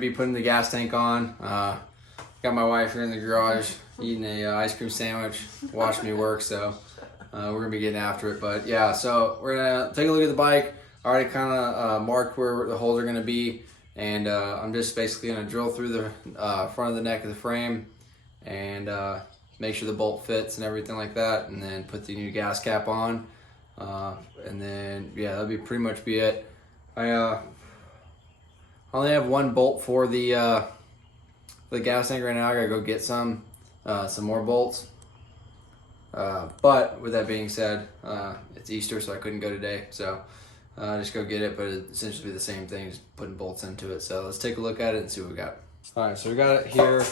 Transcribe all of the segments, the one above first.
be putting the gas tank on. Got my wife here in the garage eating a ice cream sandwich, watching me work, so we're gonna be getting after it. But yeah, so we're gonna take a look at the bike. I already kind of marked where the holes are gonna be, and I'm just basically gonna drill through the front of the neck of the frame and make sure the bolt fits and everything like that, and then put the new gas cap on. And then yeah, that'll be pretty much be it. I only have one bolt for the gas tank right now. I gotta go get some more bolts. But with that being said, it's Easter, so I couldn't go today. So just go get it, but it's essentially the same thing, just putting bolts into it. So let's take a look at it and see what we got. All right, so we got it here.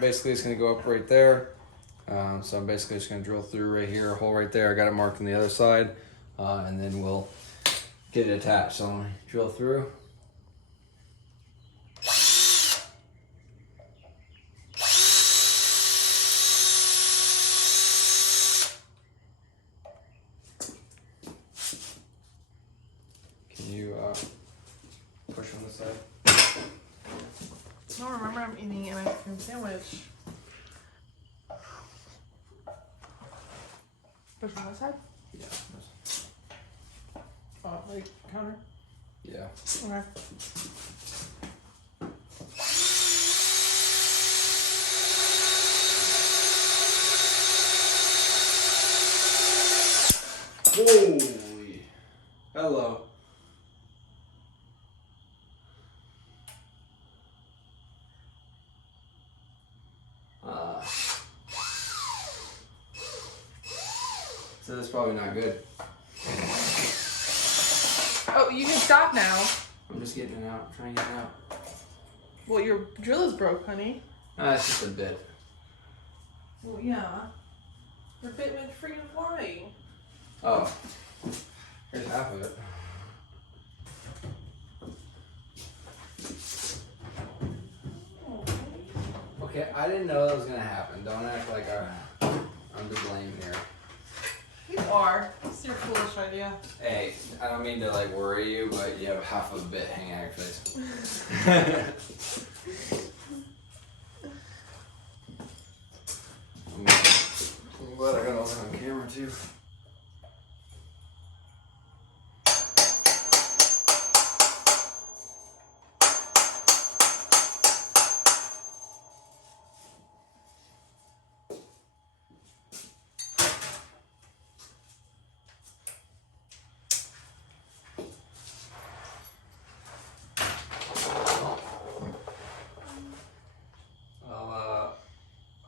Basically, it's gonna go up right there. So I'm basically just gonna drill through right here, a hole right there. I got it marked on the other side, and then we'll get it attached. So I'm gonna drill through. Can you push on this side? I don't remember I'm eating an ice cream sandwich. Push on this side? Yeah. Oh, like counter? Yeah. Okay. Holy. Hello. So that's probably not good. Oh, you can stop now. I'm just getting it out, trying to get it out. Well, your drill is broke, honey. It's just a bit. Well, yeah. The bit went freaking flying. Oh, here's half of it. Okay, I didn't know that was gonna happen. Don't act like I'm to blame here. You are. It's your foolish idea. Hey, I don't mean to like worry you, but you have half of a bit hanging out your face. I'm glad I got all that on camera too.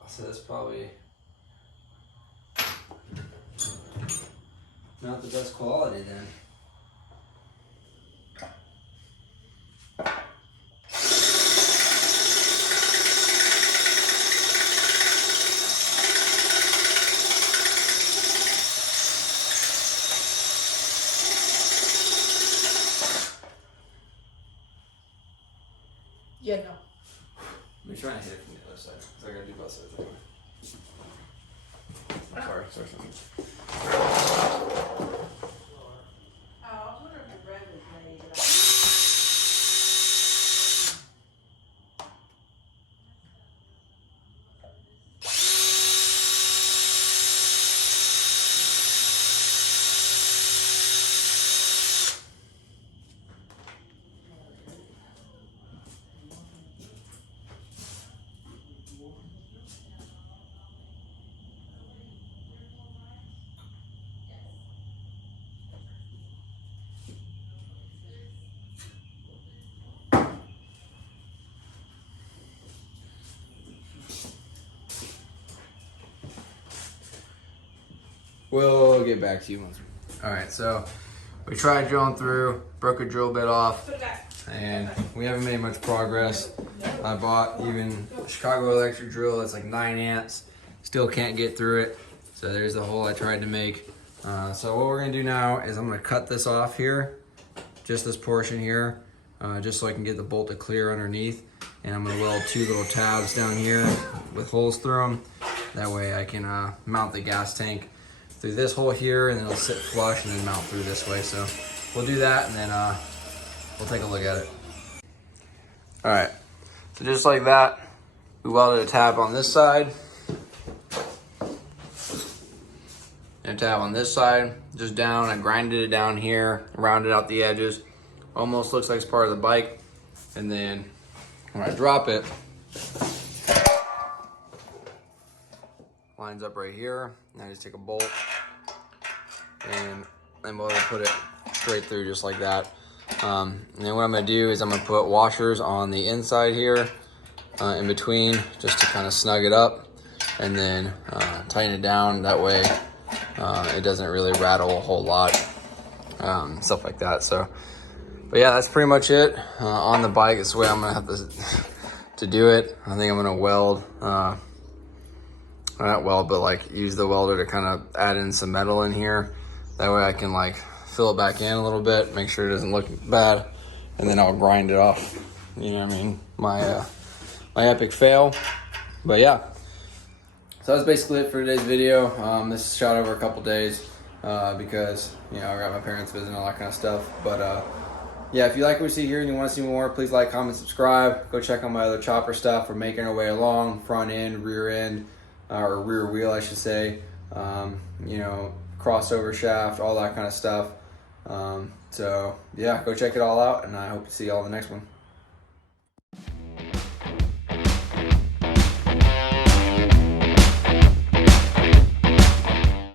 So that's probably not the best quality then. Yeah, no. Let me try and hit it from the other side, because I gotta do both sides anyway. Sorry. Oh, I was wondering if the bread was ready. We'll get back to you once. All right, so we tried drilling through, broke a drill bit off, and we haven't made much progress. I bought even a Chicago electric drill that's like 9 amps, still can't get through it. So there's the hole I tried to make. So what we're gonna do now is I'm gonna cut this off here, just this portion here, just so I can get the bolt to clear underneath. And I'm gonna weld 2 little tabs down here with holes through them. That way I can mount the gas tank through this hole here, and then it'll sit flush and then mount through this way. So we'll do that, and then we'll take a look at it. All right, So just like that, we welded a tab on this side. And a tab on this side, just down. I grinded it down here, rounded out the edges. Almost looks like it's part of the bike. And then when I drop it, lines up right here. And I just take a bolt and then we'll put it straight through just like that. And then what I'm gonna do is I'm gonna put washers on the inside here, in between, just to kind of snug it up, and then tighten it down. That way it doesn't really rattle a whole lot, stuff like that. So, but yeah, that's pretty much it on the bike. It's the way I'm gonna have to do it. I think I'm gonna weld, not weld, but like use the welder to kind of add in some metal in here. That way I can like fill it back in a little bit, make sure it doesn't look bad, and then I'll grind it off. You know what I mean? My epic fail. But yeah, so that's basically it for today's video. This is shot over a couple days because, you know, I got my parents visiting, all that kind of stuff. But yeah, if you like what you see here and you want to see more, please like, comment, subscribe. Go check out my other chopper stuff. We're making our way along, front end, rear end, or rear wheel, I should say. You know, crossover shaft, all that kind of stuff. So yeah, go check it all out, and I hope to see you all in the next one.